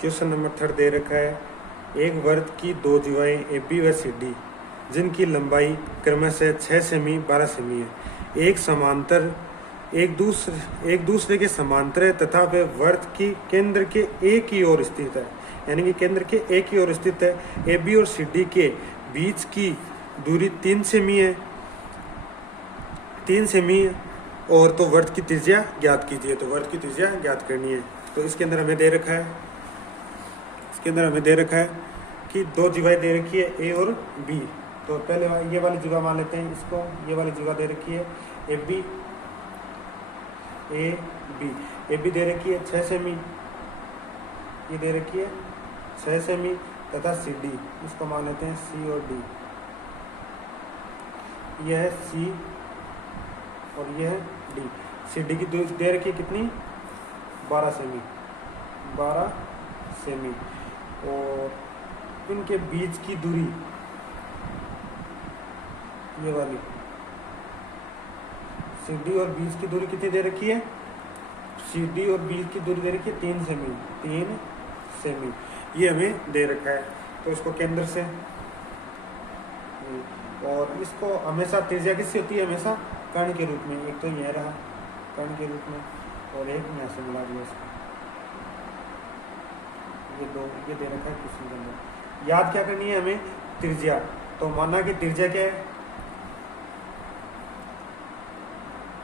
Question number 3 दे रखा है। एक वृत्त की दो जीवाएं ए बी व सी डी जिनकी लंबाई क्रमशः 6 सेमी 12 सेमी है, एक दूसरे के समांतर है तथा वे वृत्त की केंद्र के एक ही ओर स्थित है, यानी कि केंद्र के एक ही ओर स्थित है। ए बी और सी डी के बीच की दूरी 3 सेमी है, 3 सेमी है। और तो वृत्त की त्रिज्या ज्ञात कीजिए। तो वृत्त की त्रिज्या ज्ञात करनी है। तो इसके अंदर हमें दे रखा है कि दो जीवाएं दे रखी है ए और बी। तो पहले ये वाली जीवा मान लेते हैं इसको। ये वाली जीवा दे रखी है ए बी दे रखी है 6 सेमी, ये दे रखी है 6 सेमी तथा सी डी, इसको मान लेते हैं सी और डी। यह है सी और यह है डी। सी डी की दूरी दे रखी है कितनी? 12 सेमी। और इनके बीच की दूरी ये वाली सी डी और बीच की दूरी कितनी दे रखी है? सी डी और बीच की दूरी दे रखी है 3 सेमी। ये हमें दे रखा है। तो इसको केंद्र से, और इसको हमेशा त्रिज्या किससे होती है? हमेशा कर्ण के रूप में। एक तो यह रहा कर्ण के रूप में और एक यहाँ से मिला दिया इसको। ये दे रखा है क्वेश्चन के अंदर। याद क्या करनी है हमें? त्रिज्या। तो माना कि त्रिज्या क्या है?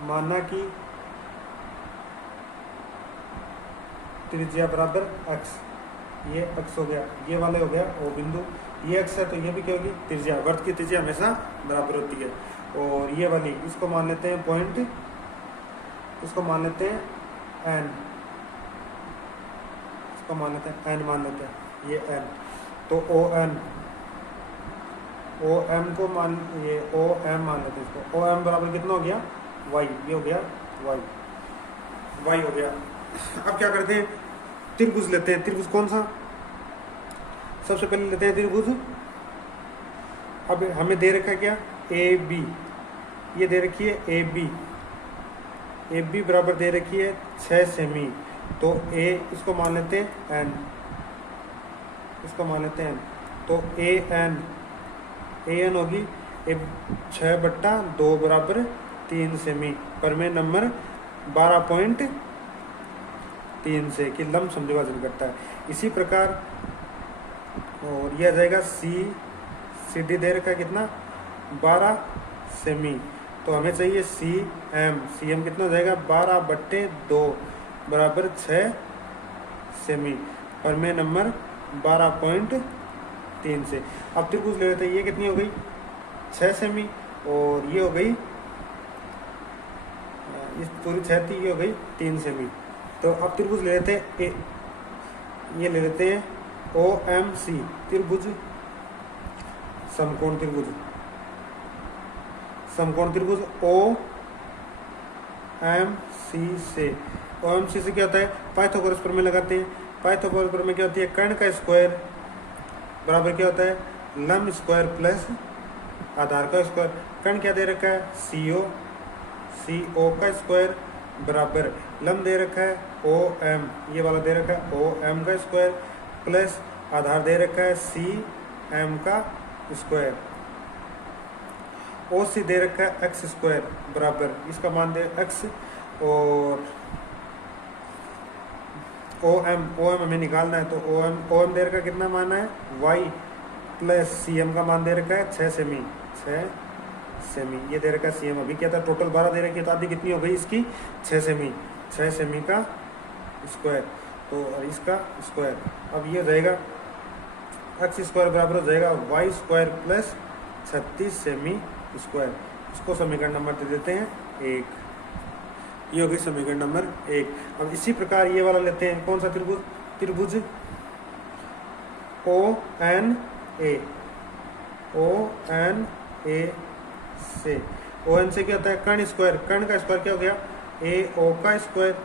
माना कि त्रिज्या बराबर x, ये x हो गया, ये वाले हो गया O बिंदु, ये x है तो ये भी क्या होगी? त्रिज्या। वृत्त की त्रिज्या हमेशा बराबर होती है। और ये वाली इसको मान लेते हैं पॉइंट, इसको मान लेते हैं n, इसको मान लेते हैं n, मान लेते हैं ये n। तो OM को मान, ये OM मान लेते हैं इसको। OM बराबर कितना हो गया? y, ये हो गया y हो गया। अब क्या करते हैं? त्रिभुज लेते हैं। त्रिभुज कौन सा? सबसे पहले लेते हैं त्रिभुज। अब हमें दे रखा है क्या? ए बी, ये दे रखी है ए बी बराबर दे रखी है 6 सेमी। तो ए, इसको मान लेते हैं एन, इसको मान लेते हैं n। तो ए एन होगी 6/2 बराबर 3 सेमी। परमेय नंबर 12.3 से कि लंब समद्विभाजन करता है। इसी प्रकार और यह आ जाएगा सी डी दे रखा है कितना? 12 सेमी। तो हमें चाहिए सी एम कितना हो जाएगा? 12/2 बराबर 6 सेमी। परमेय नंबर 12.3 से। अब त्रिभुज ले लेते हैं। ये कितनी हो गई? 6 सेमी और ये हो गई, इस पूरी 6 थी, ये हो गई 3 सेमी। तो अब त्रिभुज ले लेते हैं ये ले लेते हैं OMC त्रिभुज, समकोण त्रिभुज OMC से क्या होता है? पाइथागोरस प्रमेय लगाते हैं। पाइथागोरस प्रमेय क्या होती है? कर्ण का स्क्वायर बराबर क्या होता है? लंब स्क्वायर प्लस आधार का स्क्वायर। कर्ण क्या दे रखा है? CO का स्क्वायर बराबर लंब दे रखा है OM, ये वाला दे रखा है OM का स्क्वायर प्लस आधार दे रखा है CM का स्क्वायर। OC दे रखा है x स्क्वायर बराबर, इसका मान दे x, और OM हमें निकालना है। तो OM दे रखा कितना माना है? y प्लस CM का मान दे रखा है 6 सेमी। ये दे रखा है CM। अभी क्या था? टोटल 12 दे रखी है, तो अभी कितनी हो गई इसकी? 6 सेमी का स्क्वायर, तो इसका स्क्वायर। अब ये हो जाएगा x स्क्वायर बराबर हो जाएगा y स्क्वायर प्लस 36 सेमी स्क्वायर। इसको समीकरण नंबर दे देते हैं 1। ये हो गई समीकरण नंबर 1। अब इसी प्रकार ये वाला लेते हैं। कौन सा त्रिभुज? त्रिभुज ONA से। ON से क्या होता है? कर्ण स्क्वायर। कर्ण का स्क्वायर क्या हो गया? AO का स्क्वायर,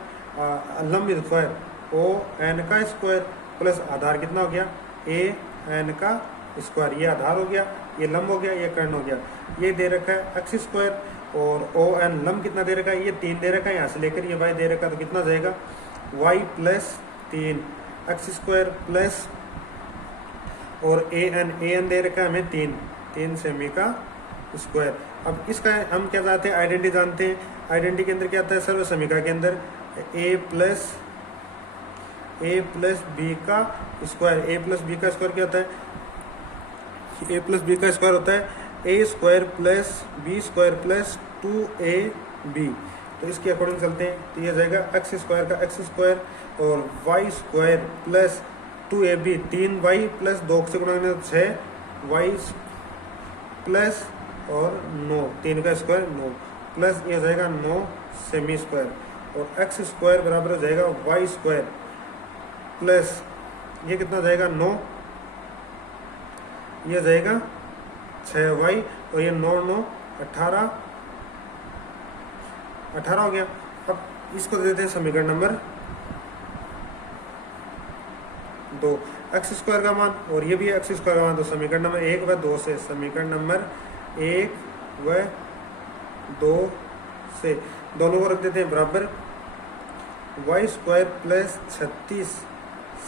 लंब स्क्वायर ON का स्क्वायर प्लस आधार कितना हो गया? AN का स्क्वायर। ये आधार हो गया, ये लंब हो गया, ये कर्ण हो गया। ये दे रखा है x स्क्वायर और ON लंब कितना दे रखा है? ये 3 दे रखा है। यहाँ से लेकर ये y दे रखा है, तो कितना जाएगा? y plus 3 x square plus और ए एन दे रखा है हमें 3 सेमी का स्क्वायर। अब इसका हम क्या जानते हैं, आइडेंटिटी जानते हैं। आइडेंटिटी के अंदर क्या आता है, सर्व समीकरण के अंदर ए प्लस बी का स्क्वायर। ए प्लस बी का स्क्वायर क्या होता है, ए प्लस बी का स्क्वायर होता है A square plus B square plus 2ab। तो इसके अकॉर्डिंग चलते हैं, तो ये जाएगा एक्स स्क्वायर का एक्स स्क्वायर और Y square plus 2ab, 3y plus 2 से गुणा करें 6y प्लस और 9, 3 का स्क्वायर 9 प्लस ये हो जाएगा 9 सेमी स्क्वायर और एक्स स्क्वायर बराबर हो जाएगा वाई स्क्वायर प्लस ये कितना हो जाएगा 9, ये हो जाएगा 6y और ये 9 9 18 हो गया। अब इसको दे देते हैं समीकरण नंबर 2, एक्स स्क्वायर का मान और ये भी है एक्स स्क्वायर का मान। तो समीकरण नंबर 1 व 2 से, समीकरण नंबर 1 व 2 से दोनों को रख देते हैं बराबर वाई स्क्वायर प्लस 36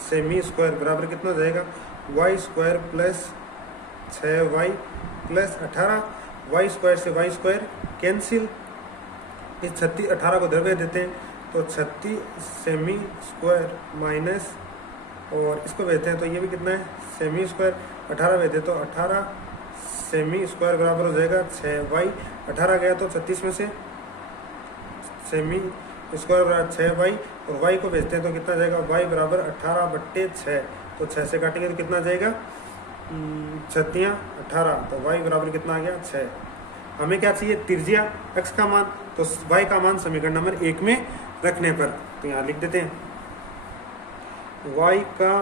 सेमी स्क्वायर बराबर कितना हो जाएगा y square plus 6y plus 18। Y square से वाई स्क्वायर कैंसिल, इस 36 18 को दरवे देते हैं तो 36 सेमी स्क्वायर माइनस और इसको भेजते हैं तो ये भी कितना है सेमी स्क्वायर, 18 भेजते तो 18 सेमी स्क्वायर बराबर हो जाएगा 6y। 18 गया तो 36 में से सेमी स्क्वायर बराबर 6y और y को भेजते हैं तो कितना जाएगा y बराबर 18/6। तो 6 से काटेंगे तो कितना जाएगा 6 18, तो y बराबर कितना आ गया 6। हमें क्या चाहिए त्रिज्या x का मान, तो y का मान समीकरण नंबर 1 में रखने पर तो यहाँ लिख देते हैं y का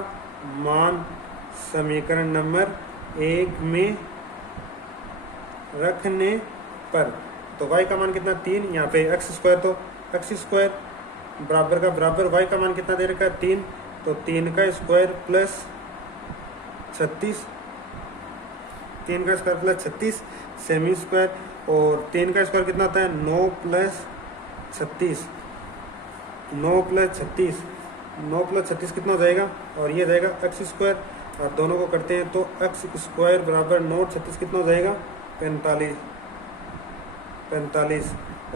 मान समीकरण नंबर 1 में रखने पर, तो y का मान कितना 3, यहाँ पे एक्स स्क्वायर तो एक्स स्क्वायर बराबर का बराबर y का मान कितना दे रखा है 3, तो 3 का स्क्वायर प्लस 36, 3 का स्क्वायर प्लस 36 सेमी स्क्वायर और 3 का स्क्वायर कितना होता है 9 प्लस 36, 9 प्लस 36 कितना हो जाएगा और ये जाएगा एक्स स्क्वायर और दोनों को करते हैं तो एक्स स्क्वायर बराबर 9 36 कितना हो जाएगा 45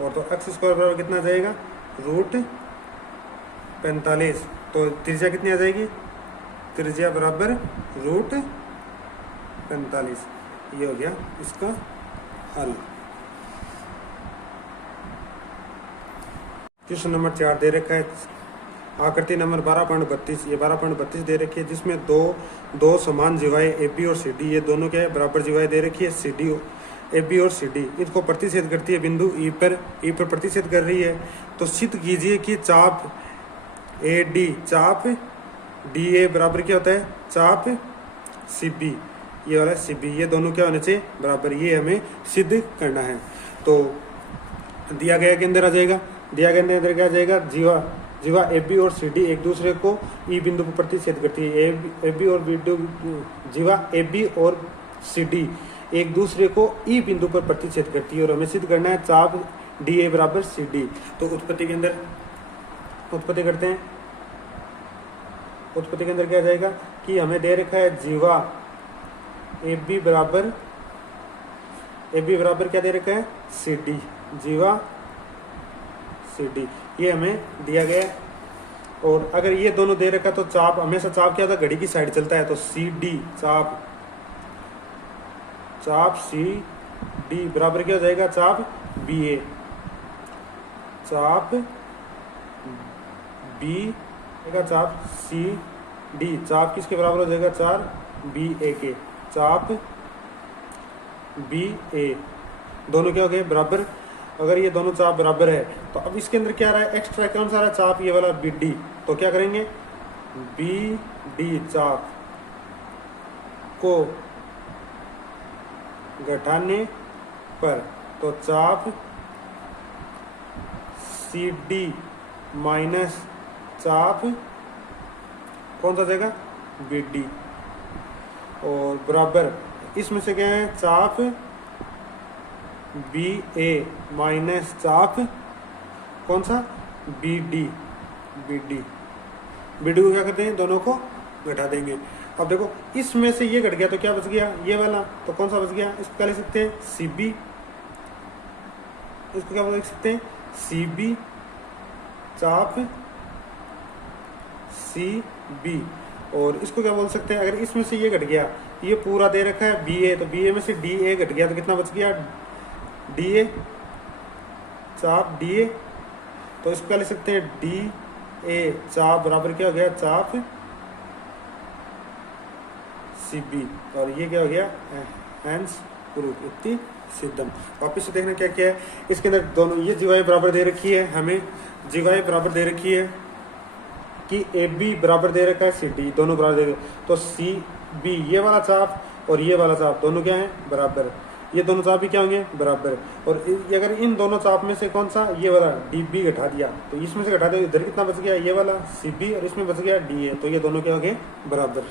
और तो एक्स स्क्वायर बराबर कितना जाएगा √45। तो त्रिज्या कितनी आ जाएगी, त्रिज्या बराबर √45। ये हो गया इसका हल। क्वेश्चन नंबर 4 दे रखा है आकृति नंबर 12.32, ये 12.32 दे रखी है जिसमें दो समान जीवाएं ए बी और सी डी, ये दोनों क्या है बराबर जीवाएं दे रखी है सी डी ए बी और सी डी, इनको प्रतिच्छेद करती है बिंदु ई पर प्रतिच्छेद कर रही है। तो सिद्ध कीजिए कि चाप ए डी चाप डी ए बराबर क्या होता है चाप सी बी, ये वाला सी बी, ये दोनों क्या होने चाहिए बराबर, ये हमें सिद्ध करना है। तो दिया गया के अंदर आ जाएगा, दिया गया के अंदर क्या आ जाएगा जीवा ए बी और सी डी एक दूसरे को ई बिंदु पर प्रतिच्छेद करती है। ए बी और जीवा ए बी और सी डी एक दूसरे को ई बिंदु पर प्रतिच्छेद करती है और हमें सिद्ध करना है चाप डी ए बराबर सी डी। तो उत्पत्ति के अंदर उत्पत्ति करते हैं, उत्पत्ति के अंदर क्या जाएगा कि हमें दे रखा है जीवा ए बी बराबर क्या दे रखा है सी डी, जीवा सी डी ये हमें दिया गया है। और अगर ये दोनों दे रखा तो चाप हमेशा चाप क्या था घड़ी की साइड चलता है, तो सी डी चाप सी डी बराबर क्या हो जाएगा चाप बी ए, चाप बी का चाप सी डी चाप किसके बराबर हो जाएगा 4 बी ए के, चाप बी ए दोनों क्या हो गए बराबर। अगर ये दोनों चाप बराबर है तो अब इसके अंदर क्या आ रहा है एक्स्ट्रा कौन सा रहा है चाप ये वाला बी डी, तो क्या करेंगे बी डी चाप को घटाने पर तो चाप सी डी माइनस चाप कौन सा जाएगा बी डी और बराबर इसमें से क्या है चाप बी ए माइनस चाप कौन सा बी डी बी डी को क्या करते हैं, दोनों को घटा देंगे। अब देखो इसमें से ये घट गया तो क्या बच गया, ये वाला, तो कौन सा बच गया, इसको क्या लिख सकते हैं, सी बी, इसको क्या लिख सकते हैं, सी बी चाप सी बी। और इसको क्या बोल सकते हैं, अगर इसमें से ये घट गया, ये पूरा दे रखा है बी ए, तो बी ए में से डी ए घट गया तो कितना बच गया, डी ए चाप डी ए। तो इसको क्या लिख सकते हैं, डी ए चाप बराबर क्या हो गया, चाप सी बी। और ये क्या हो गया, हैंस प्रूफ इतनी सिद्धम। वापिस से देखना क्या क्या है इसके अंदर, दोनों ये जीवाई बराबर दे रखी है, हमें जीवाई बराबर दे रखी है कि ए बी बराबर दे रखा है सी डी, दोनों बराबर दे रखे, तो सी बी ये वाला चाप और ये वाला चाप दोनों क्या है, बराबर, ये दोनों चाप भी क्या होंगे, बराबर। और अगर इन दोनों चाप में से कौन सा, ये वाला डी बी घटा दिया, तो इसमें से घटा दिया, इधर कितना बच गया, ये वाला सी बी, और इसमें बच गया डी ए, तो ये दोनों क्या हो गए, बराबर।